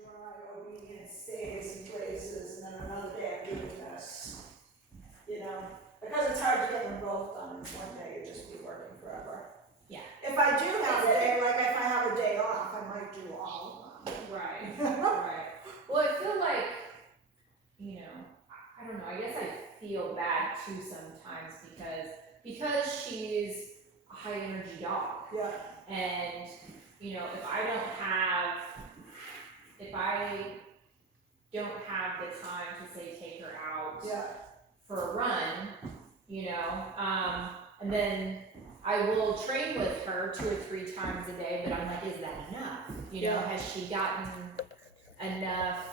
dry, obedient stays in places, and then another day I'm doing this. You know, because it's hard to get them both done in one day, you'd just be working forever. Yeah. If I do have a day, like if I have a day off, I might do all of them. Right, right. Well, I feel like, you know, I don't know, I guess I feel bad too sometimes because she's a high energy dog. Yeah. And, you know, if I don't have the time to say take her out Yeah. for a run, you know, and then I will train with her 2 or 3 times a day, but I'm like, is that enough? You know, has she gotten enough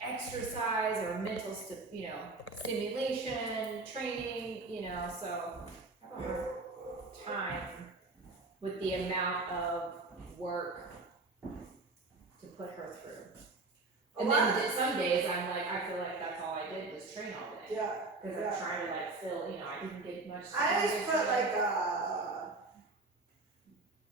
exercise or mental stimulation, training, you know, so I have a hard time with the amount of work to put her through. And then some days I'm like, I feel like that's all I did was train all day. Yeah. Because I'm trying to like fill, you know, I didn't get much. I always put like a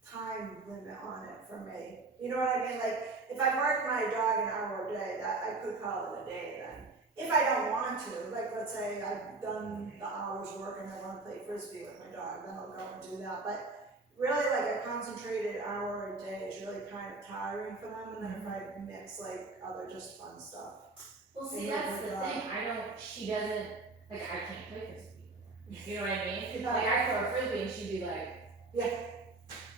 time limit on it for me. You know what I mean? Like if I mark my dog an hour a day, that I could call it a day then. If I don't want to, like let's say I've done the hours work and I want to play frisbee with my dog, then I'll go and do that. But really like a concentrated hour a day is really kind of tiring for them. And then if I mix like other just fun stuff. Well, see, that's the thing. She doesn't, like, I can't play frisbee with her. You know what I mean? Yeah. Like, I throw a frisbee and she'd be like, yeah.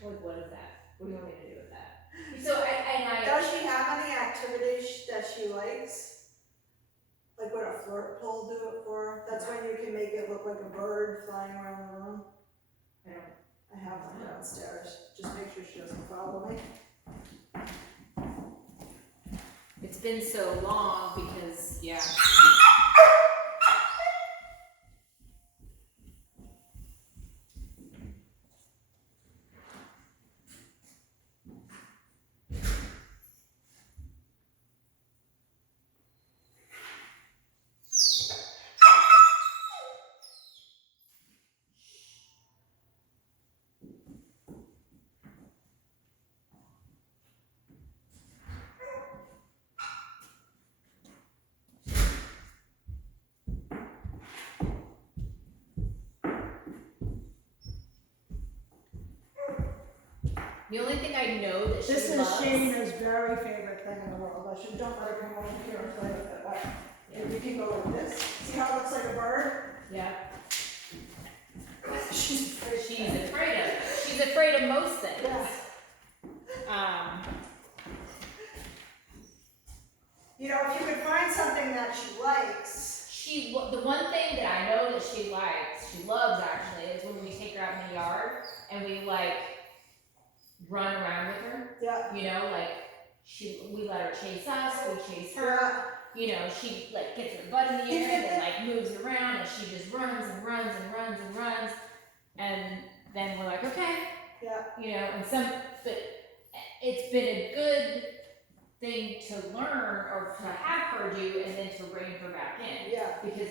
Like, what is that? What do you want me to do with that? So, I Does she have any activities that she likes? Like what a flirt pole do it for? That's when you can make it look like a bird flying around the room. I have one downstairs. Just make sure she doesn't follow me. It's been so long because, yeah. The only thing I know that she loves. This is Shayna's very favorite thing in the world. I should don't let her come over here and play with it, but you can go like this. See how it looks like a bird? Yeah. She's afraid of it. She's afraid of most things. Yeah. You know, if you could find something that she likes. The one thing that I know that she likes, she loves actually, is when we take her out in the yard and we like run around with her. Yeah. You know, like we let her chase us, we chase her. Yeah. You know, she like gets her butt in the air and then like moves around and she just runs and runs and runs and runs. And then we're like, okay. Yeah. You know, but it's been a good thing to learn or to have her do and then to rein her back in. Yeah. Because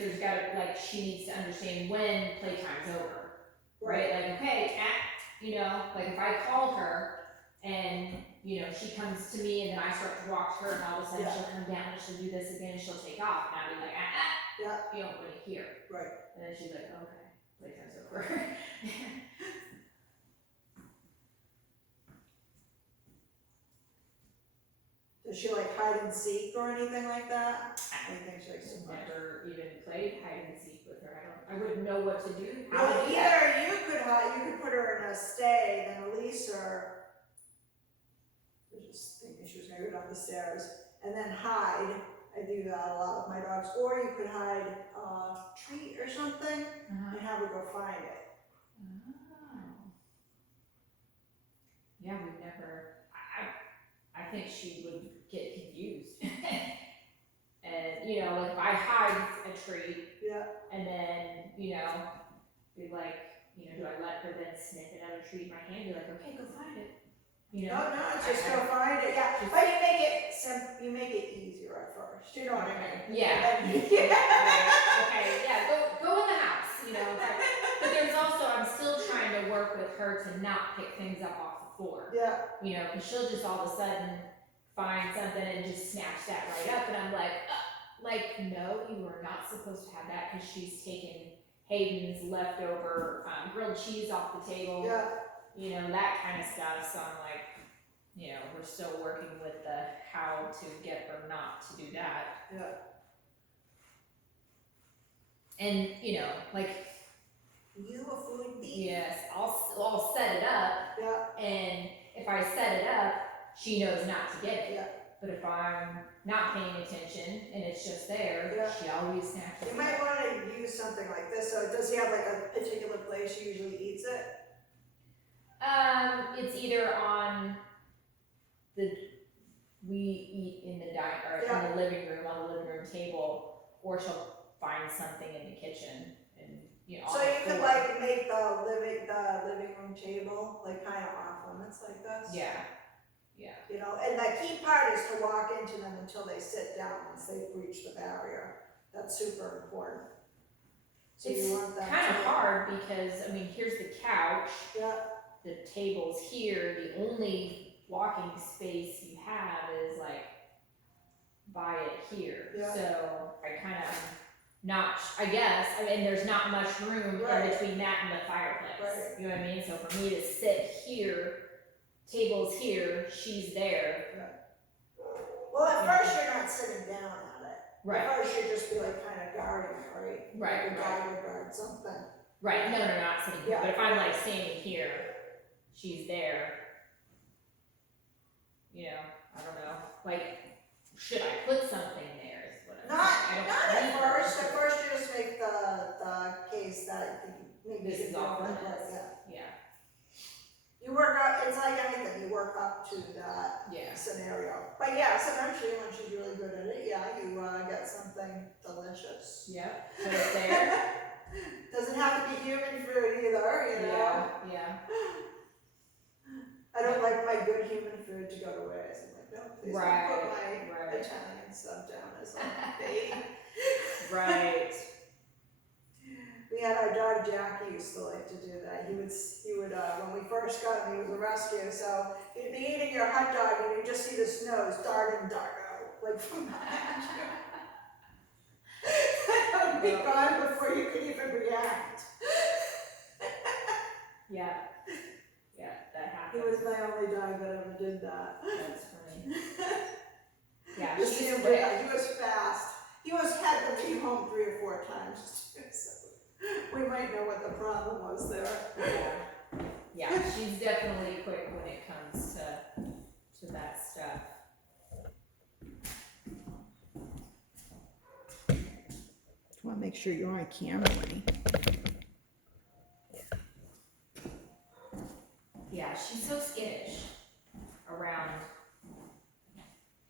she needs to understand when playtime's over. Right? Like, okay, you know, like if I call her and, you know, she comes to me and then I start to walk to her and all of a sudden she'll come down and she'll do this again and she'll take off and I'll be like, yeah. You don't want to hear. Right. And then she's like, okay, playtime's over. Does she like hide and seek or anything like that? Anything she likes to do? Never even played hide and seek with her. I wouldn't know what to do. Well, either you could put her in a stay, then release her. I was just thinking she was gonna go down the stairs, and then hide. I do that a lot with my dogs. Or you could hide a treat or something and have her go find it. Oh. Yeah, we've never. I think she would get confused. And, you know, like if I hide a treat, and then, you know, be like, you know, do I let her then sniff another treat in my hand? Be like, okay, go find it. You know? No, it's just go find it. Yeah, but you make it simple. You make it easier at first. You know what I mean? Yeah. Okay. Yeah. Go in the house. You know. But there's also I'm still trying to work with her to not pick things up off the floor. Yeah. You know, because she'll just all of a sudden find something and just snatch that right up, and I'm like, no, you are not supposed to have that, because she's taken Hayden's leftover grilled cheese off the table, Yeah, you know, that kind of stuff. So I'm like, you know, we're still working with the how to get her not to do that. yeah. And, you know, like, You a food thief? yes, I'll set it up, Yeah, and if I set it up, she knows not to get it. yeah. But if I'm not paying attention and it's just there, Yeah. she always snatches You it. might wanna use something like this, so does he have like a particular place he usually eats it? It's either on we eat in the in the living room, on the living room table, or she'll find something in the kitchen and, you know, So on the you could floor. like make the living room table like kind of off limits like this? Yeah, yeah. You know, and the key part is to walk into them until they sit down, once they breach the barrier. That's super important. So It's you want them kind of to- hard because, I mean, here's the couch, Yeah, the table's here, the only walking space you have is like by it here. Yeah. So I kind of not, I guess, I mean, there's not much room Right. in between that and the fireplace. Right. You know what I mean? So for me to sit here, table's here, she's there. well at first you're not sitting down at it. Right, At first you'd just be like kind of guarding it, right? Right, Like a right. guy would guard something. right. No, not sitting here. Yeah. But if I'm like standing here, she's there. You know, I don't know. Like, should I put something there? Is what I'm Not saying. at I don't first. At first you just make the case that maybe This you is could off do it, limits. yeah. Yeah, You work up, it's like anything, you work up to that yeah. scenario. But yes, eventually when she's really good at it, yeah, you get something delicious. Yep. Put it there. Doesn't have to be human food either, you know? Yeah. I don't like my good human food to go to waste. I'm like, no, please don't put my Right. Italian stuff down as a bait. Right. We had our dog Jackie used to like to do that. He would when we first got him, he was a rescue, so he'd be eating your hot dog and you'd just see this nose dart in, dart out, like from behind you. That would be gone before you could even react. Yeah. Yeah, that He happens. was my only dog that ever did that. That's funny. Yeah, You she's see him, quick. he was fast. He had to leave home 3 or 4 times. So we might know what the problem was there. Yeah, she's definitely quick when it comes to that stuff. Just want to make sure you're on camera, Winnie. Yeah, she's so skittish around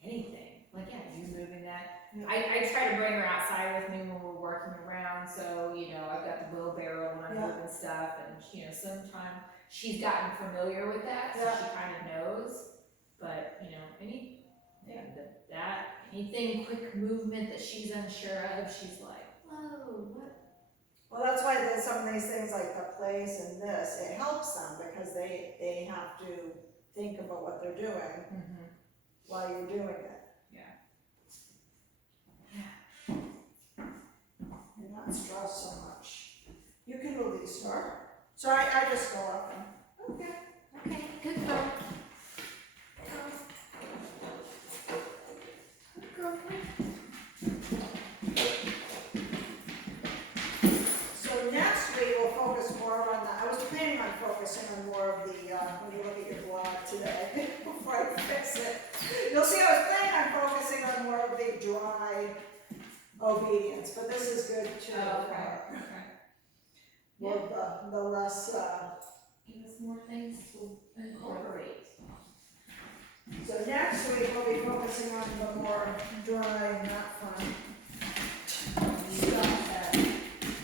anything. Like, yeah, you moving that. Yeah. I try to bring her outside with me when we're working around, so, you know, I've got the wheelbarrow when I'm Yeah. moving stuff, and, you know, sometimes she's gotten familiar with that, so Yeah. she kind of knows. But, you know, anything quick movement that she's unsure of, she's like, whoa, what? Well, that's why there's some of these things like the place and this, it helps them because they have to think about what they're doing Mm-hmm. while you're doing it. You're not stressed so much. You can release her. So I just go up and, okay. Okay, good girl. Good girl. So next week we'll focus more on I was planning on focusing on more of the, when you look at your blog today, before I fix it. You'll see I was planning on focusing on more of the dry obedience, but this is good too. Okay. Well, the less, Give us more things to incorporate. so next week we'll be focusing on the more dry, not fun stuff.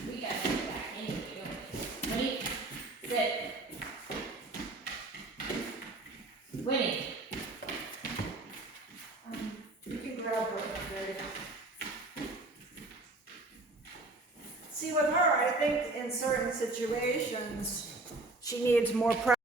We gotta do that anyway, don't we? Winnie, sit. Winnie. You can grab her, okay? See, with her, I think in certain situations, she needs more practice.